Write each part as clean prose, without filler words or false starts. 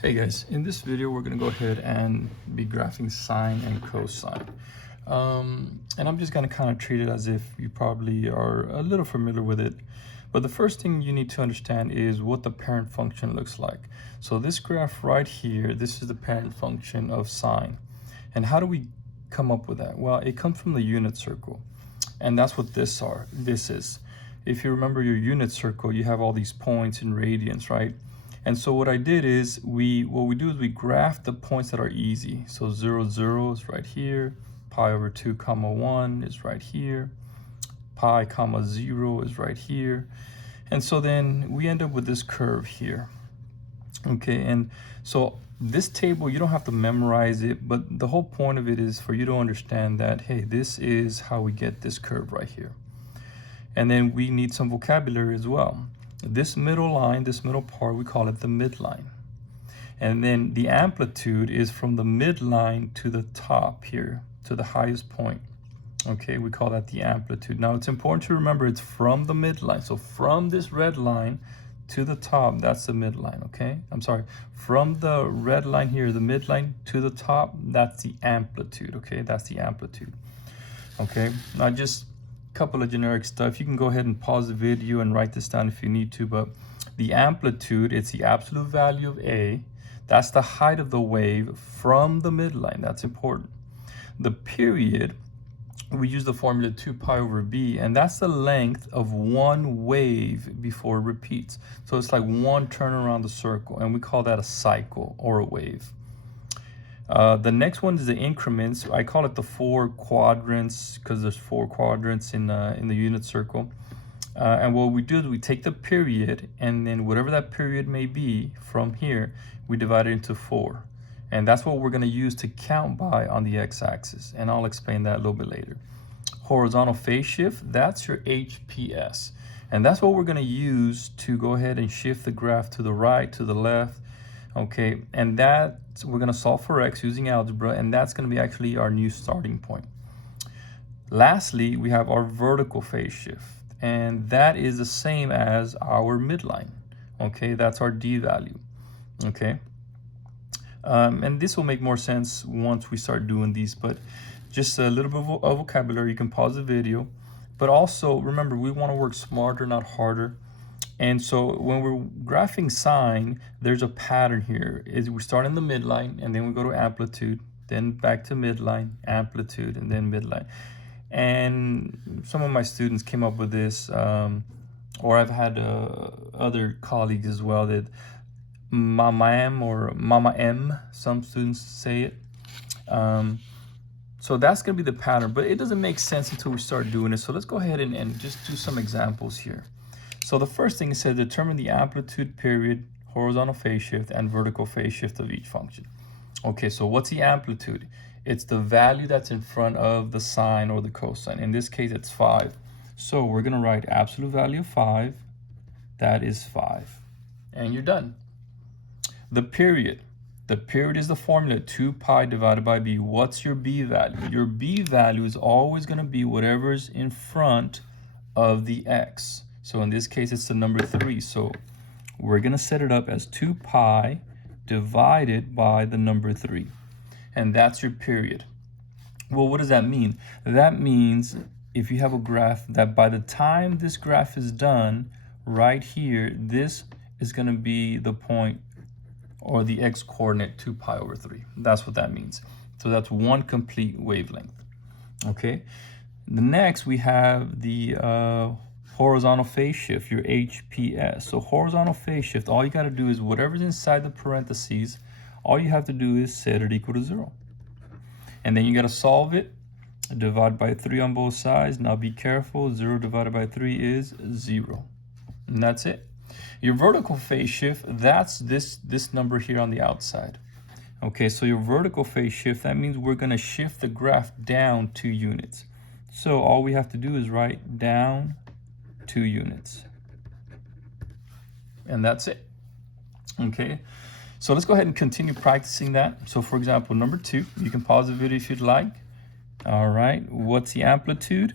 Hey guys, in this video we're going to go ahead and be graphing sine and cosine. And I'm just going to kind of treat it as if you probably are a little familiar with it. But the first thing you need to understand is what the parent function looks like. So this graph right here, this is the parent function of sine. And how do we come up with that? Well, it comes from the unit circle. And that's what this is. If you remember your unit circle, you have all these points in radians, right? And so what I did is we graph the points that are easy. So 0, 0 is right here. Pi over 2 comma 1 is right here. Pi comma 0 is right here. And so then we end up with this curve here. Okay, and so this table, you don't have to memorize it, but the whole point of it is for you to understand that, hey, this is how we get this curve right here. And then we need some vocabulary as well. This middle line, this middle part, we call it the midline. And then the amplitude is from the midline to the top here, to the highest point. Okay, we call that the amplitude. Now it's important to remember it's from the midline. So from this red line to the top, that's the midline, okay? I'm sorry, from the red line here, the midline to the top, that's the amplitude, okay? That's the amplitude, okay? Now just couple of generic stuff. You can go ahead and pause the video and write this down if you need to, but the amplitude, it's the absolute value of A. That's the height of the wave from the midline. That's important. The period, we use the formula 2 pi over b, and that's the length of one wave before it repeats. So it's like one turn around the circle, and we call that a cycle or a wave. The next one is the increments. I call it the 4 quadrants because there's 4 quadrants in the unit circle. And what we do is we take the period, and then whatever that period may be from here, we divide it into 4. And that's what we're going to use to count by on the x-axis. And I'll explain that a little bit later. Horizontal phase shift, that's your HPS. And that's what we're going to use to go ahead and shift the graph to the right, to the left. Okay, and that we're going to solve for x using algebra, and that's going to be actually our new starting point. Lastly, we have our vertical phase shift, and that is the same as our midline. Okay, that's our d value. Okay, and this will make more sense once we start doing these, but just a little bit of vocabulary. You can pause the video, but also remember, we want to work smarter, not harder. And so when we're graphing sine, there's a pattern here. We start in the midline, and then we go to amplitude, then back to midline, amplitude, and then midline. And some of my students came up with this, or I've had other colleagues as well, that Mama M or Mama M, some students say it. So that's going to be the pattern, but it doesn't make sense until we start doing it. So let's go ahead and just do some examples here. So the first thing it says, determine the amplitude, period, horizontal phase shift, and vertical phase shift of each function. Okay, so what's the amplitude? It's the value that's in front of the sine or the cosine. In this case, it's 5. So we're going to write absolute value of 5. That is 5. And you're done. The period. The period is the formula 2 pi divided by b. What's your b value? Your b value is always going to be whatever's in front of the x. So in this case, it's the number 3. So we're going to set it up as 2 pi divided by the number 3. And that's your period. Well, what does that mean? That means if you have a graph, that by the time this graph is done, right here, this is going to be the point or the x coordinate 2 pi over 3. That's what that means. So that's one complete wavelength. Okay. The next, we have the horizontal phase shift, your HPS. So horizontal phase shift, all you got to do is whatever's inside the parentheses, all you have to do is set it equal to 0. And then you got to solve it, divide by 3 on both sides. Now be careful, 0 divided by 3 is 0. And that's it. Your vertical phase shift, that's this number here on the outside. Okay, so your vertical phase shift, that means we're going to shift the graph down 2 units. So all we have to do is write down 2 units. And that's it. Okay, so let's go ahead and continue practicing that. So for example, number 2, you can pause the video if you'd like. All right, what's the amplitude?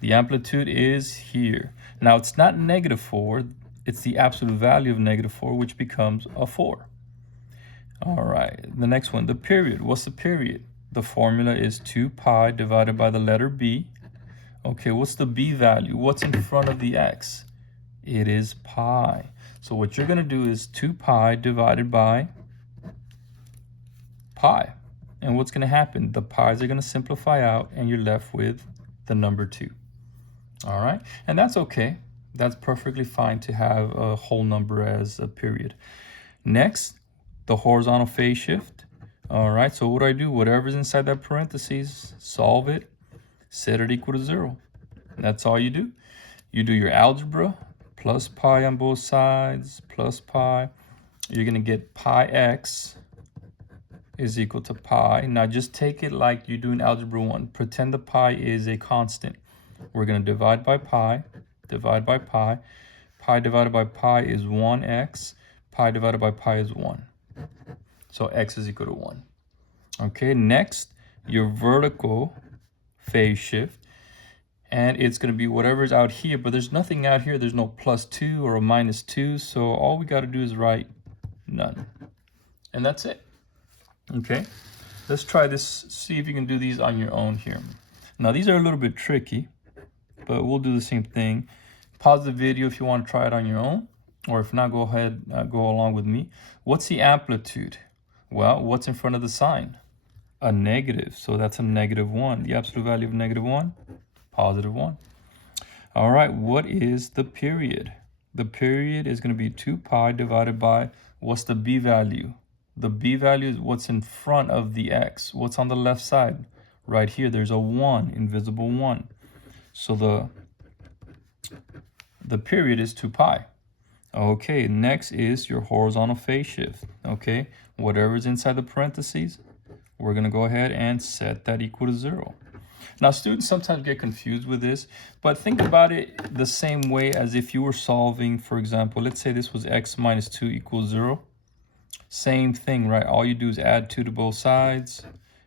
The amplitude is here. Now it's not -4, it's the absolute value of -4, which becomes a 4. All right, the next one, the period. What's the period? The formula is 2 pi divided by the letter b. Okay, what's the b value? What's in front of the x? It is pi. So what you're going to do is 2 pi divided by pi. And what's going to happen? The pi's are going to simplify out, and you're left with the number 2. All right, and that's okay. That's perfectly fine to have a whole number as a period. Next, the horizontal phase shift. All right, so what do? Whatever's inside that parentheses, solve it, set it equal to 0. That's all you do. You do your algebra, plus pi on both sides, plus pi. You're going to get pi x is equal to pi. Now just take it like you do in Algebra 1. Pretend the pi is a constant. We're going to divide by pi, divide by pi. Pi divided by pi is 1x. Pi divided by pi is 1. So x is equal to 1. Okay, next, your vertical phase shift. And it's going to be whatever's out here, but there's nothing out here. There's no +2 or a -2. So all we got to do is write none. And that's it. Okay, let's try this. See if you can do these on your own here. Now, these are a little bit tricky, but we'll do the same thing. Pause the video if you want to try it on your own, or if not, go ahead, go along with me. What's the amplitude? Well, what's in front of the sign? A negative, so that's a -1. The absolute value of -1, +1. All right, what is the period? The period is going to be 2 pi divided by, what's the b value? The b value is what's in front of the x. What's on the left side? Right here, there's a 1, invisible 1. So the period is 2 pi. Okay, next is your horizontal phase shift. Okay, whatever's inside the parentheses, we're going to go ahead and set that equal to 0. Now, students sometimes get confused with this, but think about it the same way as if you were solving, for example, let's say this was x minus 2 equals 0. Same thing, right? All you do is add 2 to both sides.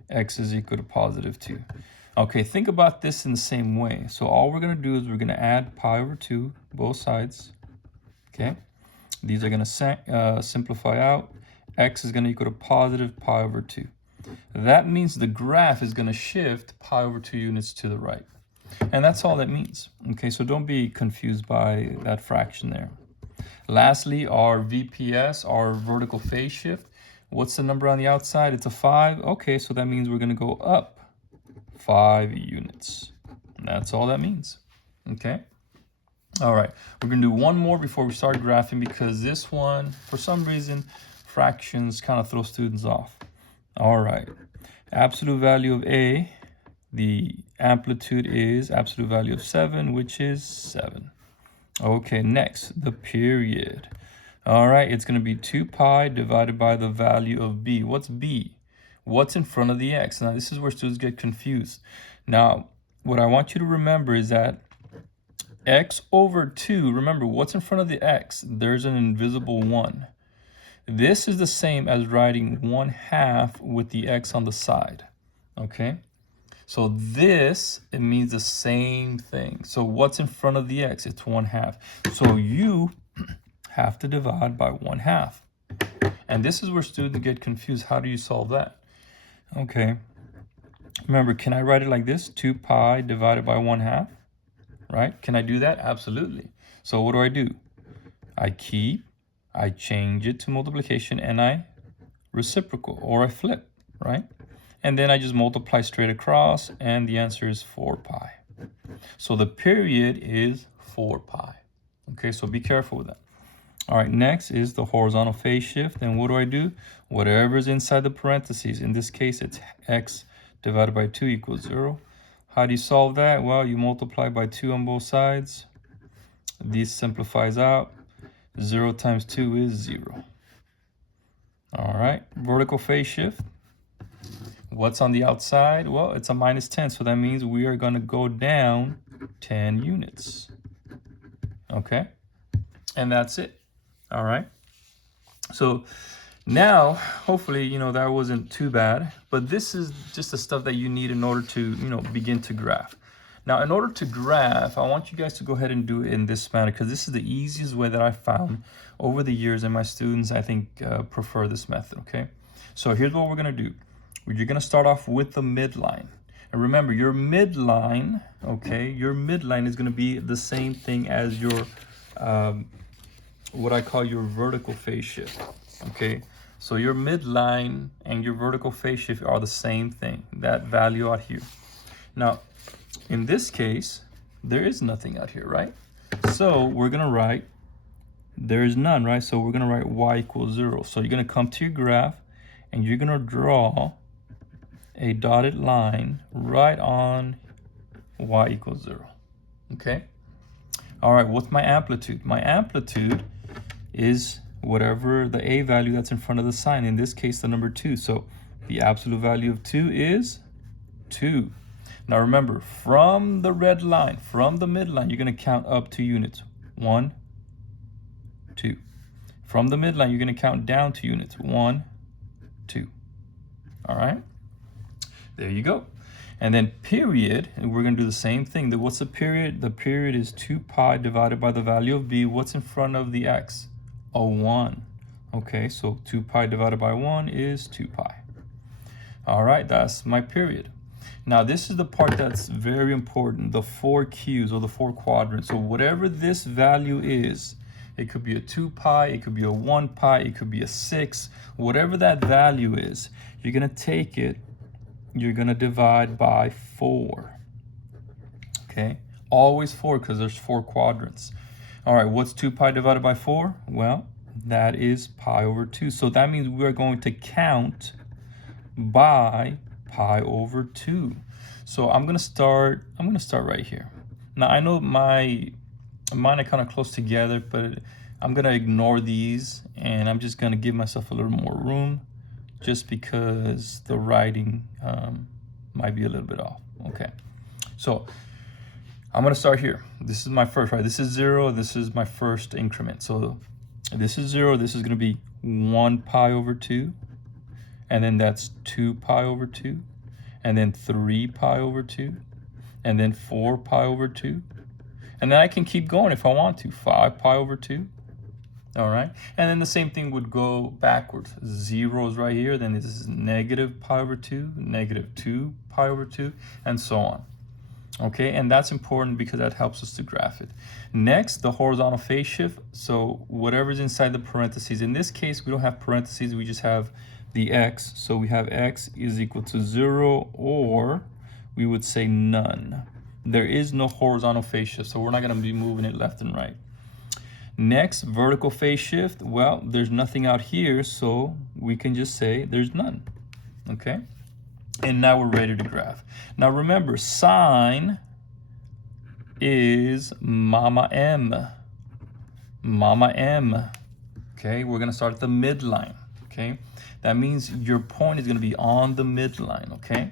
X is equal to +2. Okay, think about this in the same way. So all we're going to do is we're going to add pi over 2, both sides. Okay, these are going to simplify out. X is going to equal to positive pi over 2. That means the graph is going to shift pi over 2 units to the right. And that's all that means. Okay, so don't be confused by that fraction there. Lastly, our VPS, our vertical phase shift. What's the number on the outside? It's a 5. Okay, so that means we're going to go up 5 units. That's all that means. Okay. All right, we're going to do one more before we start graphing, because this one, for some reason, fractions kind of throw students off. All right, absolute value of A, the amplitude is absolute value of 7, which is 7. Okay, next, the period. All right, it's going to be 2 pi divided by the value of B. What's B? What's in front of the X? Now, this is where students get confused. Now, what I want you to remember is that X over 2, remember, what's in front of the X? There's an invisible 1. This is the same as writing 1/2 with the X on the side, okay? So this, it means the same thing. So what's in front of the X? It's 1/2. So you have to divide by 1/2. And this is where students get confused. How do you solve that? Okay. Remember, can I write it like this? 2 pi divided by 1/2, right? Can I do that? Absolutely. So what do? I change it to multiplication, and I reciprocal, or I flip, right? And then I just multiply straight across, and the answer is 4 pi. So the period is 4 pi. Okay, so be careful with that. All right, next is the horizontal phase shift. And what do? Whatever's inside the parentheses. In this case, it's x divided by 2 equals 0. How do you solve that? Well, you multiply by 2 on both sides. This simplifies out. 0 times 2 is 0. All right, vertical phase shift. What's on the outside? Well, it's a -10, so that means we are going to go down 10 units. Okay, and that's it. All right, so now, hopefully, that wasn't too bad, but this is just the stuff that you need in order to, begin to graph. Now, in order to graph, I want you guys to go ahead and do it in this manner, because this is the easiest way that I found over the years, and my students, I think, prefer this method, okay? So here's what we're gonna do. You're gonna start off with the midline. And remember, your midline, okay, your midline is gonna be the same thing as your, what I call your vertical phase shift, okay? So your midline and your vertical phase shift are the same thing, that value out here. Now, in this case, there is nothing out here, right? So we're gonna write, there is none, right? So we're gonna write y equals 0. So you're gonna come to your graph and you're gonna draw a dotted line right on y equals 0, okay? All right, what's my amplitude? My amplitude is whatever the a value that's in front of the sign, in this case, the number 2. So the absolute value of 2 is 2. Now remember, from the red line, from the midline, you're gonna count up 2 units. 1, 2. From the midline, you're gonna count down 2 units. 1, 2. All right? There you go. And then period, and we're gonna do the same thing. What's the period? The period is 2 pi divided by the value of b. What's in front of the x? A 1. Okay, so 2 pi divided by 1 is 2 pi. All right, that's my period. Now this is the part that's very important, the 4 Qs or the 4 quadrants. So whatever this value is, it could be a 2 pi, it could be a 1 pi, it could be a 6, whatever that value is, you're gonna take it, you're gonna divide by 4, okay? Always 4 because there's 4 quadrants. All right, what's 2 pi divided by 4? Well, that is pi over 2. So that means we're going to count by pi over 2. So I'm gonna start right here. Now I know mine are kind of close together, but I'm gonna ignore these and I'm just gonna give myself a little more room, just because the writing might be a little bit off. Okay, so I'm gonna start here. This is my first, right? This is 0, this is my first increment. So this is 0, this is gonna be 1 pi over 2, and then that's 2 pi over 2, and then 3 pi over 2, and then 4 pi over 2, and then I can keep going if I want to. 5 pi over 2. All right, and then the same thing would go backwards. 0 is right here, then this is negative pi over 2, negative 2 pi over 2, and so on. Okay, and that's important because that helps us to graph it. Next, the horizontal phase shift. So whatever's inside the parentheses. In this case, we don't have parentheses, we just have the x. So we have x is equal to 0, or we would say none. There is no horizontal phase shift, so we're not gonna be moving it left and right. Next, vertical phase shift. Well, there's nothing out here, so we can just say there's none, okay? And now we're ready to graph. Now remember, sine is mama m. Mama m, okay? We're gonna start at the midline, okay? That means your point is gonna be on the midline, okay?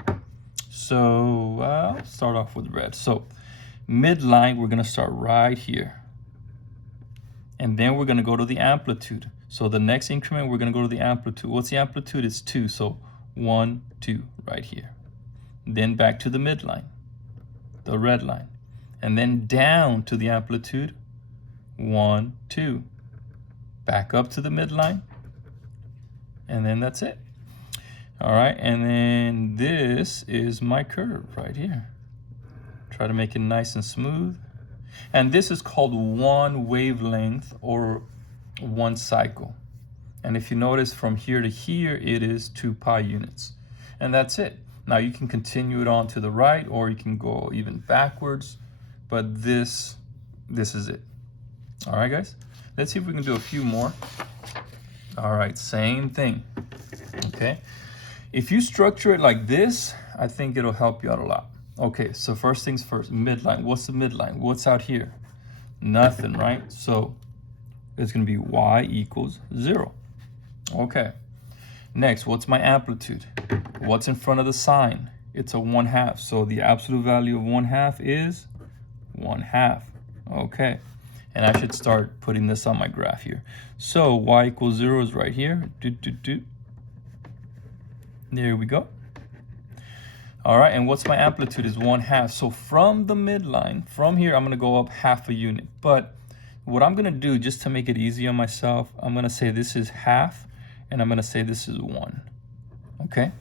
So I'll start off with red. So midline, we're gonna start right here. And then we're gonna go to the amplitude. So the next increment, we're gonna go to the amplitude. What's the amplitude? It's 2, so 1, 2, right here. Then back to the midline, the red line. And then down to the amplitude, 1, 2. Back up to the midline, and then that's it. All right, and then this is my curve right here. Try to make it nice and smooth. And this is called one wavelength or one cycle. And if you notice from here to here, it is 2 pi units. And that's it. Now you can continue it on to the right, or you can go even backwards, but this is it. All right, guys, let's see if we can do a few more. All right, same thing, okay? If you structure it like this, I think it'll help you out a lot. Okay, so first things first, midline. What's the midline? What's out here? Nothing, right? So it's gonna be y equals 0. Okay, next, what's my amplitude? What's in front of the sign? It's a 1/2, so the absolute value of 1/2 is 1/2. Okay, and I should start putting this on my graph here. So y equals 0 is right here. There we go. All right, and what's my amplitude is 1/2. So from the midline, from here, I'm gonna go up 1/2 unit. But what I'm gonna do, just to make it easy on myself, I'm gonna say this is 1/2, and I'm gonna say this is 1. okay?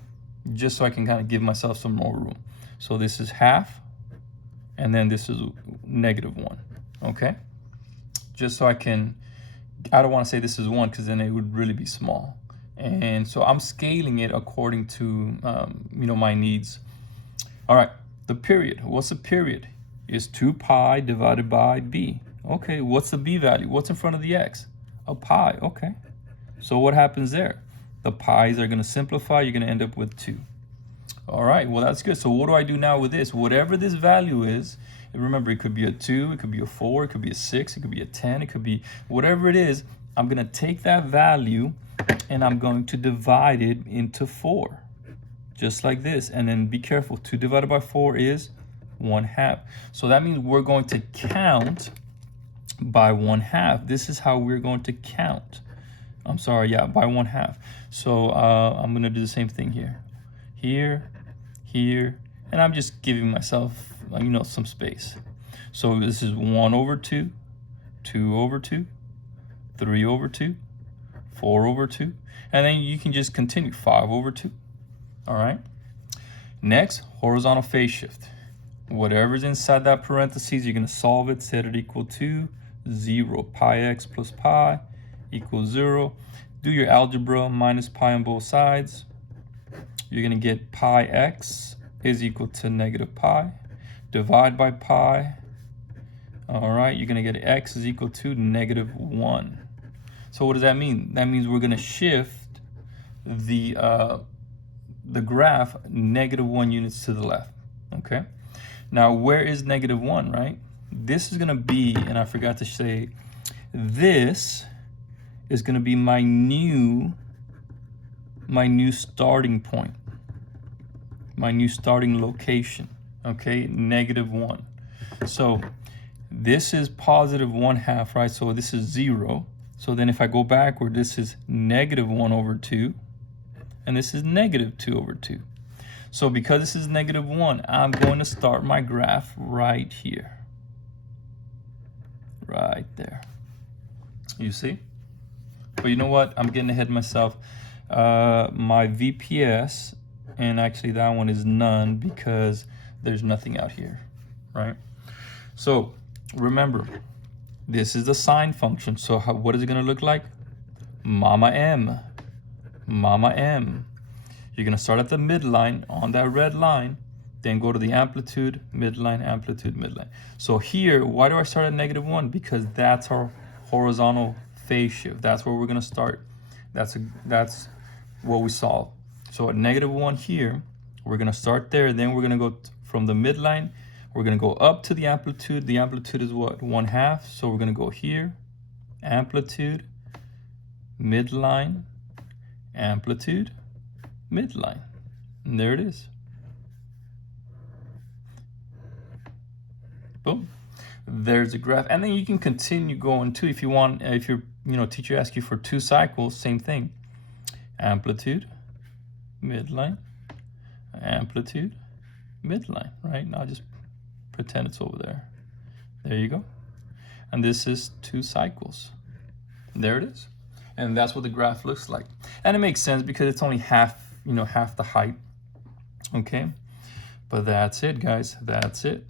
Just so I can kind of give myself some more room. So this is half, and then this is -1, okay? Just so I don't want to say this is 1 because then it would really be small. And so I'm scaling it according to, my needs. All right, the period. What's the period? Is 2 pi divided by b. Okay, what's the b value? What's in front of the x? A pi, okay. So what happens there? The pi's are going to simplify. You're going to end up with 2. All right, well, that's good. So what do I do now with this? Whatever this value is, remember, it could be a 2, it could be a 4, it could be a 6, it could be a 10, it could be whatever it is. I'm going to take that value and I'm going to divide it into 4, just like this. And then be careful, 2 divided by 4 is 1/2. So that means we're going to count by 1/2. This is how we're going to count. I'm sorry, yeah, by 1/2. So I'm going to do the same thing here. Here, and I'm just giving myself, some space. So this is 1/2, 2/2, 3/2, 4/2, and then you can just continue, 5/2. All right. Next, horizontal phase shift. Whatever's inside that parentheses, you're going to solve it, set it equal to 0. Pi x plus pi equals 0. Do your algebra, minus pi on both sides. You're going to get pi x is equal to -pi. Divide by pi. All right, you're going to get x is equal to -1. So what does that mean? That means we're going to shift the graph -1 units to the left, okay? Now, where is -1, right? This is going to be, and I forgot to say, this is going to be my new starting point, my new starting location, okay? -1. So this is +1/2, right? So this is 0. So then if I go backward, this is -1/2, and this is -2/2. So because this is -1, I'm going to start my graph right here, right there. You see? But you know what? I'm getting ahead of myself. My VPS, and actually that one is none because there's nothing out here, right? So remember, this is the sine function. So what is it going to look like? Mama M. You're going to start at the midline on that red line, then go to the amplitude, midline, amplitude, midline. So here, why do I start at -1? Because that's our horizontal phase shift. That's where we're going to start. That's what we solve. So at -1 here, we're going to start there. Then we're going to go from the midline. We're going to go up to the amplitude. The amplitude is what? 1/2. So we're going to go here, amplitude, midline, amplitude, midline. And there it is. Boom. There's a graph. And then you can continue going too if you want. If your teacher asks you for 2 cycles, same thing. Amplitude, midline, amplitude, midline, right? Now just pretend it's over there. There you go. And this is 2 cycles. There it is. And that's what the graph looks like. And it makes sense because it's only half the height. Okay. But that's it, guys. That's it.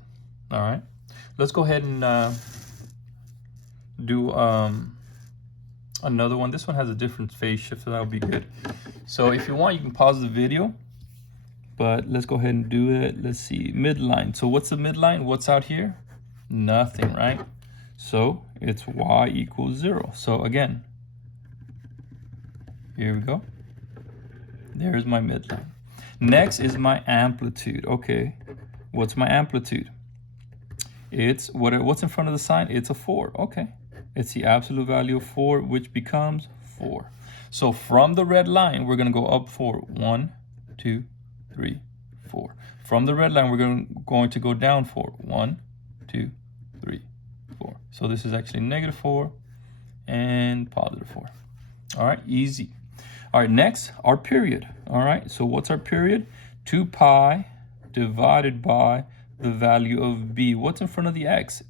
All right. Let's go ahead and do another one. This one has a different phase shift, so that'll be good. So if you want, you can pause the video. But let's go ahead and do it. Let's see, midline. So what's the midline? What's out here? Nothing, right? So it's y equals 0. So again, here we go. There's my midline. Next is my amplitude. Okay, what's my amplitude? It's what's in front of the sign? It's a 4. Okay, it's the absolute value of 4, which becomes 4. So from the red line, we're going to go up 4. 1, 2, 3, 4. From the red line, we're going to go down 4. 1, 2, 3, 4. So this is actually -4 and +4. All right, easy. All right, next, our period. All right, so what's our period? 2 pi divided by the value of b. What's in front of the x?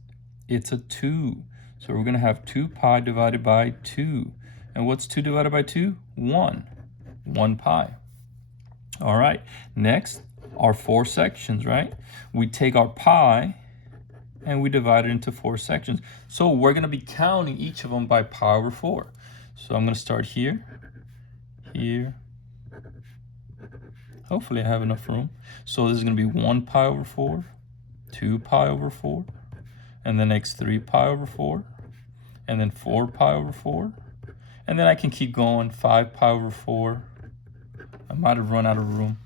It's a 2. So we're going to have 2 pi divided by 2. And what's 2 divided by 2? 1. 1 pi. All right, next, our 4 sections, right? We take our pi and we divide it into 4 sections. So we're gonna be counting each of them by pi over 4. So I'm gonna start here, here. Hopefully I have enough room. So this is gonna be 1 pi over 4, 2 pi over 4, and the next 3 pi over 4, and then 4 pi over 4. And then I can keep going, 5 pi over 4. I might have run out of room,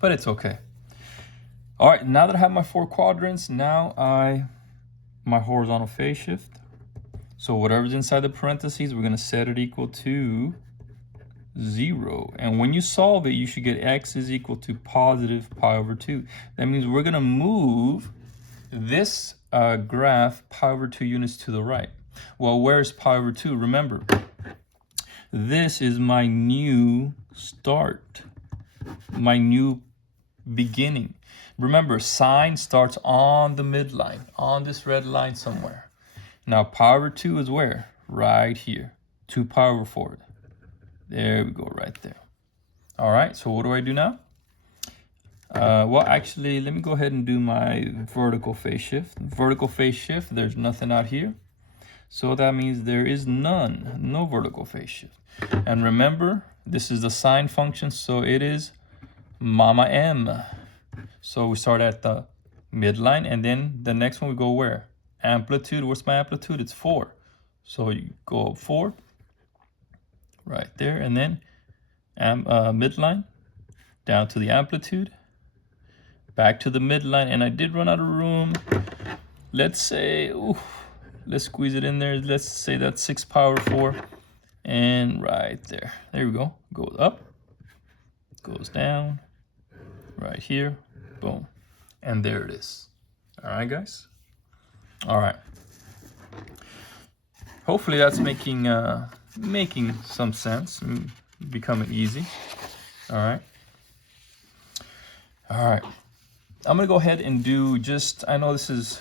but it's okay. All right, now that I have my 4 quadrants, now my horizontal phase shift. So whatever's inside the parentheses, we're gonna set it equal to 0. And when you solve it, you should get x is equal to positive pi over 2. That means we're gonna move this graph pi over 2 units to the right. Well, where's pi over 2? Remember, this is my new start, my new beginning. Remember, sine starts on the midline, on this red line somewhere. Now, pi over 2 is where? Right here, 2 pi over 4. There we go, right there. All right, so what do I do now? Well, actually, let me go ahead and do my vertical phase shift. Vertical phase shift, there's nothing out here. So that means there is no vertical phase shift. And remember, this is the sine function, so it is mama m. So we start at the midline, and then the next one we go where? Amplitude, what's my amplitude? It's 4. So you go up 4, right there, and then midline, down to the amplitude, back to the midline, and I did run out of room. Let's say, let's squeeze it in there. Let's say that's 6 pi over 4. And right there. There we go. Goes up. Goes down. Right here. Boom. And there it is. All right, guys? All right. Hopefully that's making some sense and becoming easy. All right. All right. I'm going to go ahead and do I know this is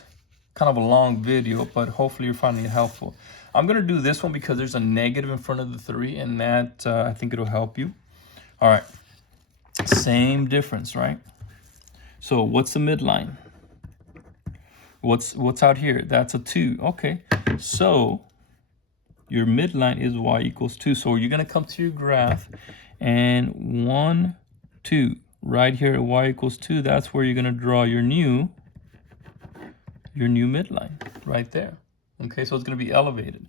kind of a long video, but hopefully you're finding it helpful. I'm going to do this one because there's a negative in front of the 3, and that I think it'll help you. All right, same difference, right? So what's the midline? What's out here? That's a 2. Okay, so your midline is y equals 2. So you're going to come to your graph, and 1, 2, right here at y equals 2, that's where you're going to draw your new midline, right there. Okay, so it's going to be elevated.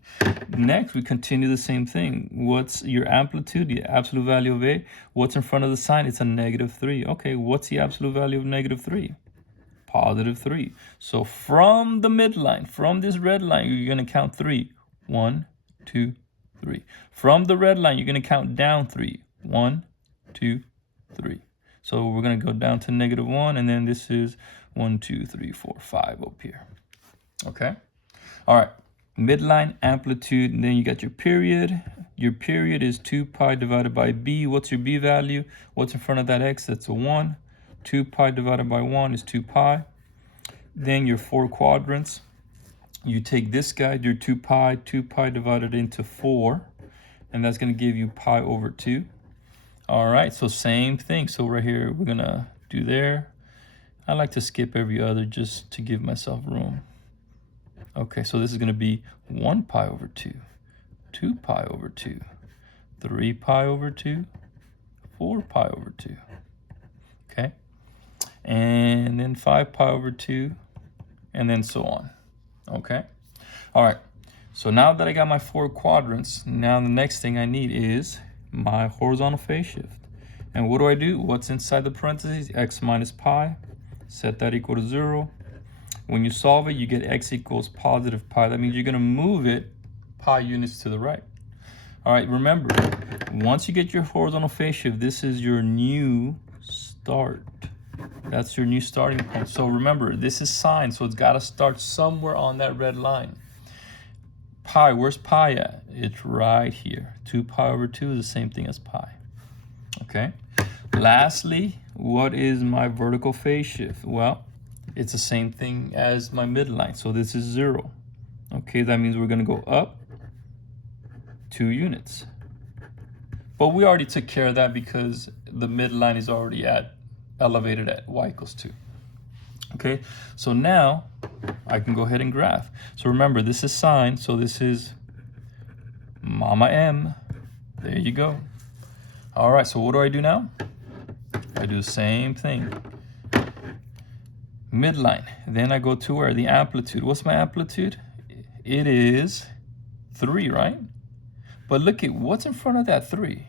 Next, we continue the same thing. What's your amplitude, the absolute value of A? What's in front of the sign? It's a -3. Okay, what's the absolute value of -3? Positive 3. So from the midline, from this red line, you're going to count 3. 1, 2, 3. From the red line, you're going to count down 3. 1, 2, 3. So we're going to go down to -1, and then this is 1, 2, 3, 4, 5 up here. Okay. All right, midline, amplitude, and then you got your period. Your period is 2 pi divided by b. What's your b value? What's in front of that x? That's a 1. 2 pi divided by 1 is 2 pi. Then your 4 quadrants. You take this guy, your 2 pi divided into 4, and that's going to give you pi over 2. All right, so same thing. So right here, we're going to do there. I like to skip every other just to give myself room. Okay, so this is going to be 1 pi over 2, 2 pi over 2, 3 pi over 2, 4 pi over 2. Okay, and then 5 pi over 2, and then so on. Okay, all right. So now that I got my 4 quadrants, now the next thing I need is my horizontal phase shift. And what do? What's inside the parentheses? X minus pi. Set that equal to 0. When you solve it, you get x equals positive pi. That means you're going to move it pi units to the right. All right, remember, once you get your horizontal phase shift, this is your new start. That's your new starting point. So remember, this is sine, so it's got to start somewhere on that red line. Pi, where's pi at? It's right here. 2 pi over 2 is the same thing as pi. Okay. Lastly, what is my vertical phase shift? Well, it's the same thing as my midline. So this is 0. Okay, that means we're going to go up 2 units. But we already took care of that because the midline is already elevated at y equals 2. Okay, so now I can go ahead and graph. So remember, this is sine, so this is mama m. There you go. All right, so what do I do now? I do the same thing. Midline. Then I go to where? The amplitude. What's my amplitude? It is 3, right? But look at what's in front of that 3.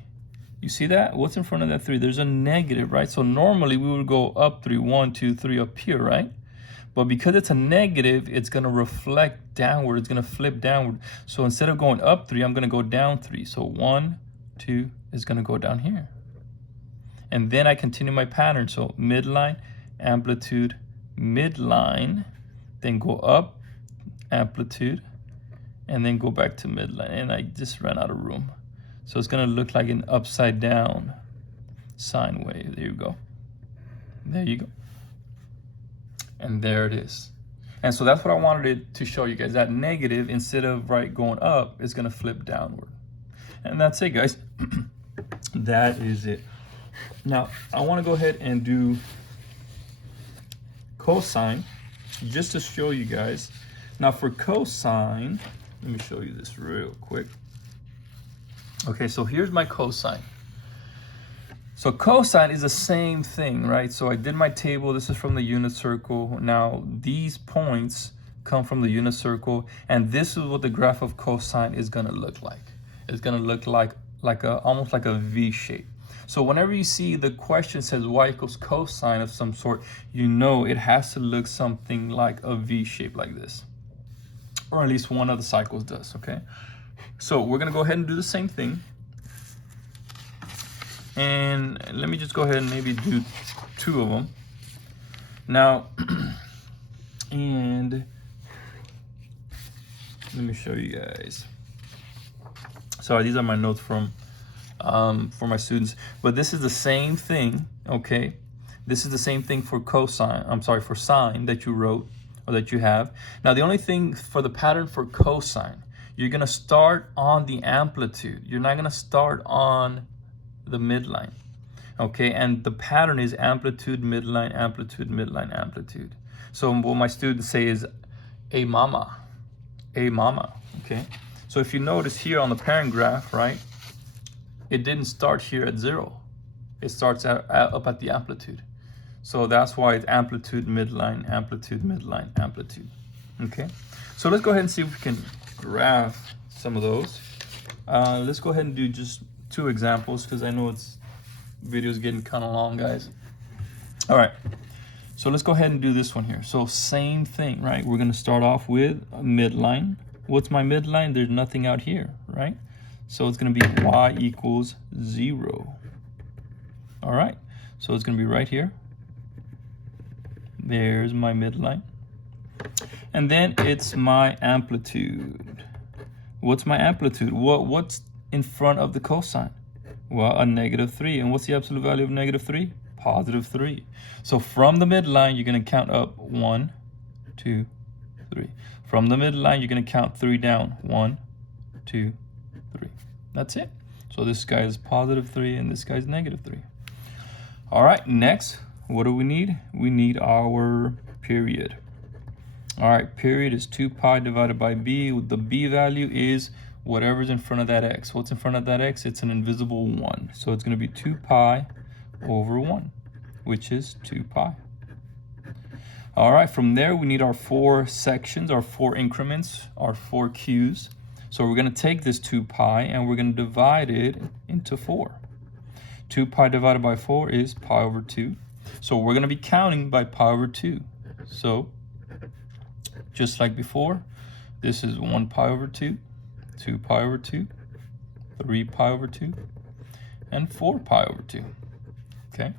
You see that? What's in front of that 3? There's a negative, right? So normally we would go up 3, 1, 2, 3 up here, right? But because it's a negative, it's going to reflect downward. It's going to flip downward. So instead of going up 3, I'm going to go down 3. So 1, 2 is going to go down here. And then I continue my pattern. So midline, amplitude, midline, then go up, amplitude, and then go back to midline. And I just ran out of room. So it's going to look like an upside down sine wave. There you go. There you go. And there it is. And so that's what I wanted to show you guys. That negative, instead of going up, is going to flip downward. And that's it, guys. That is it. Now, I want to go ahead and do cosine just to show you guys. Now, for cosine, let me show you this real quick. Okay, so here's my cosine. So cosine is the same thing, right? So I did my table. This is from the unit circle. Now, these points come from the unit circle, and this is what the graph of cosine is going to look like. It's going to look like almost like a V shape. So whenever you see the question says y equals cosine of some sort, you know it has to look something like a V shape like this. Or at least one of the cycles does, okay? So we're going to go ahead and do the same thing. And let me just go ahead and maybe do 2 of them. Now, and let me show you guys. Sorry, these are my notes from for my students. But this is the same thing, okay? This is the same thing for cosine. I'm sorry, for sine that you wrote or that you have. Now, the only thing for the pattern for cosine, you're going to start on the amplitude. You're not going to start on the midline, okay? And the pattern is amplitude, midline, amplitude, midline, amplitude. So what my students say is a mama, okay? So if you notice here on the parent graph, right, it didn't start here at 0. It starts up at the amplitude. So that's why it's amplitude, midline, amplitude, midline, amplitude, okay? So let's go ahead and see if we can graph some of those. Let's go ahead and do just 2 examples because I know video's getting kind of long, guys. All right, so let's go ahead and do this one here. So same thing, right? We're going to start off with a midline. What's my midline? There's nothing out here, right? So it's going to be y equals 0. All right, so it's going to be right here. There's my midline. And then it's my amplitude. What's my amplitude? What's in front of the cosine? Well, a -3. And what's the absolute value of -3? +3. So from the midline, you're going to count up 1, 2, 3. From the midline, you're going to count 3 down. 1, 2, 3. That's it. So this guy is +3 and this guy's -3. All right, next, what do we need? We need our period. All right, period is 2 pi divided by b. The b value is whatever's in front of that x. What's in front of that x? It's an invisible 1. So it's going to be 2 pi over 1, which is 2 pi. All right, from there, we need our 4 sections, our 4 increments, our 4 q's. So we're going to take this 2 pi and we're going to divide it into 4. 2 pi divided by 4 is pi over 2. So we're going to be counting by pi over 2. So just like before, this is 1 pi over 2, 2 pi over 2, 3 pi over 2, and 4 pi over 2. Okay.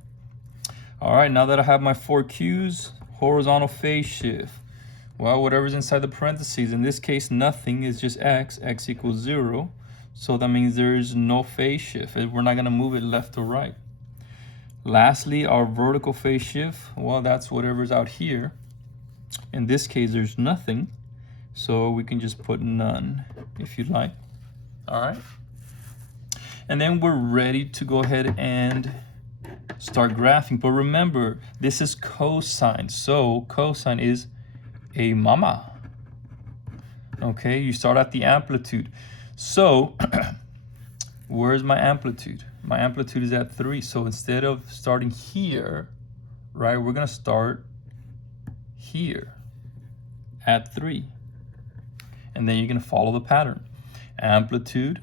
All right, now that I have my 4 q's, horizontal phase shift. Well, whatever's inside the parentheses, in this case, nothing is just x equals 0. So that means there's no phase shift. We're not going to move it left or right. Lastly, our vertical phase shift, well, that's whatever's out here. In this case, there's nothing. So we can just put none if you like. All right. And then we're ready to go ahead and start graphing. But remember, this is cosine, so cosine is a mama. Okay, you start at the amplitude. So where's my amplitude? My amplitude is at 3. So instead of starting here, right, we're gonna start here at 3. And then you're gonna follow the pattern. Amplitude,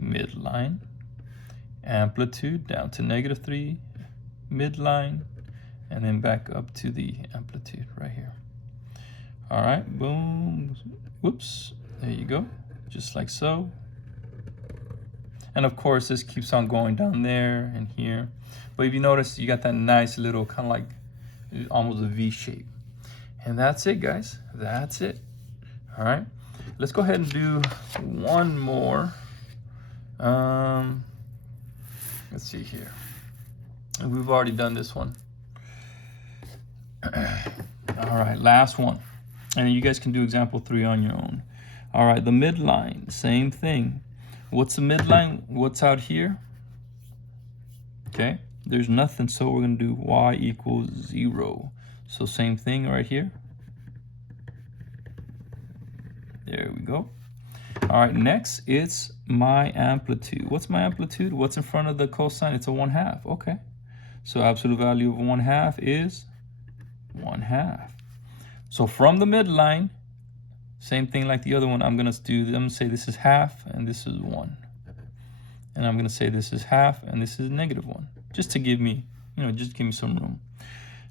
midline, amplitude down to -3, midline, and then back up to the amplitude right here. All right, boom, whoops, there you go, just like so. And of course, this keeps on going down there and here. But if you notice, you got that nice little kind of like almost a V shape. And that's it, guys, that's it. All right, let's go ahead and do one more. Let's see here. We've already done this one. All right, last one. And you guys can do example 3 on your own. All right, the midline, same thing. What's the midline? What's out here? Okay, there's nothing, so we're gonna do y equals 0. So same thing right here. There we go. All right, next it's my amplitude. What's my amplitude? What's in front of the cosine? It's a 1/2. Okay, so absolute value of 1/2 is 1/2. So from the midline, same thing like the other one, I'm gonna say this is 1/2 and this is 1. And I'm gonna say this is 1/2 and this is -1, just to give me, just give me some room.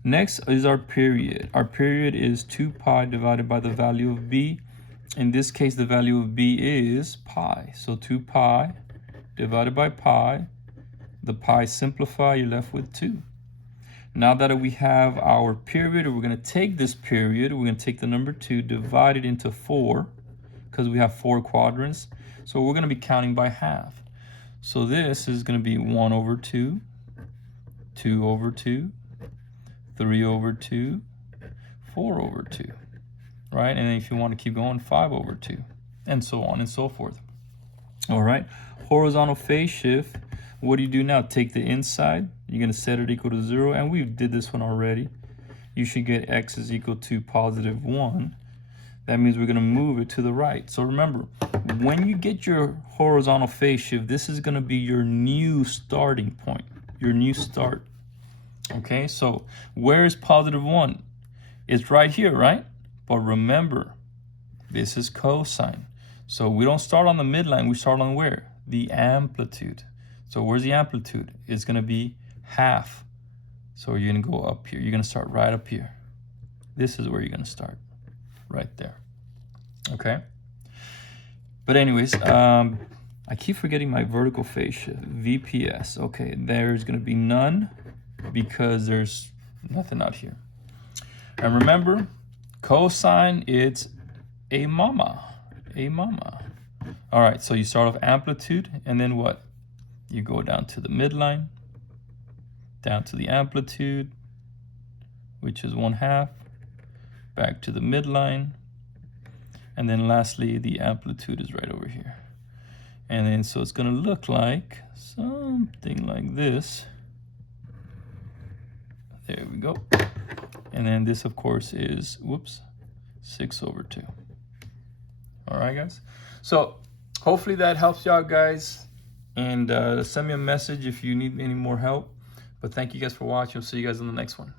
Next is our period. Our period is 2 pi divided by the value of b. In this case, the value of b is pi. So 2 pi divided by pi. The pi simplify, you're left with 2. Now that we have our period, we're going to take this period, we're going to take the number 2, divide it into 4, because we have 4 quadrants. So we're going to be counting by half. So this is going to be 1/2, 2/2, 3/2, 4/2. Right? And then if you want to keep going, 5/2, and so on and so forth. All right, horizontal phase shift. What do you do now? Take the inside, you're going to set it equal to 0, and we did this one already. You should get x is equal to +1. That means we're going to move it to the right. So remember, when you get your horizontal phase shift, this is going to be your new starting point, your new start. Okay, so where is +1? It's right here, right? But remember, this is cosine. So we don't start on the midline, we start on where? The amplitude. So where's the amplitude? It's gonna be 1/2. So you're gonna go up here. You're gonna start right up here. This is where you're gonna start, right there. Okay? But anyways, I keep forgetting my vertical phase shift, VPS. Okay, there's gonna be none because there's nothing out here. And remember, cosine, it's a mama. All right, so you start off amplitude, and then what? You go down to the midline, down to the amplitude, which is 1/2, back to the midline, and then lastly, the amplitude is right over here. And then, so it's gonna look like something like this. There we go. And then this, of course, is, 6/2. All right, guys. So hopefully that helps you out, guys. And send me a message if you need any more help. But thank you guys for watching. I'll see you guys in the next one.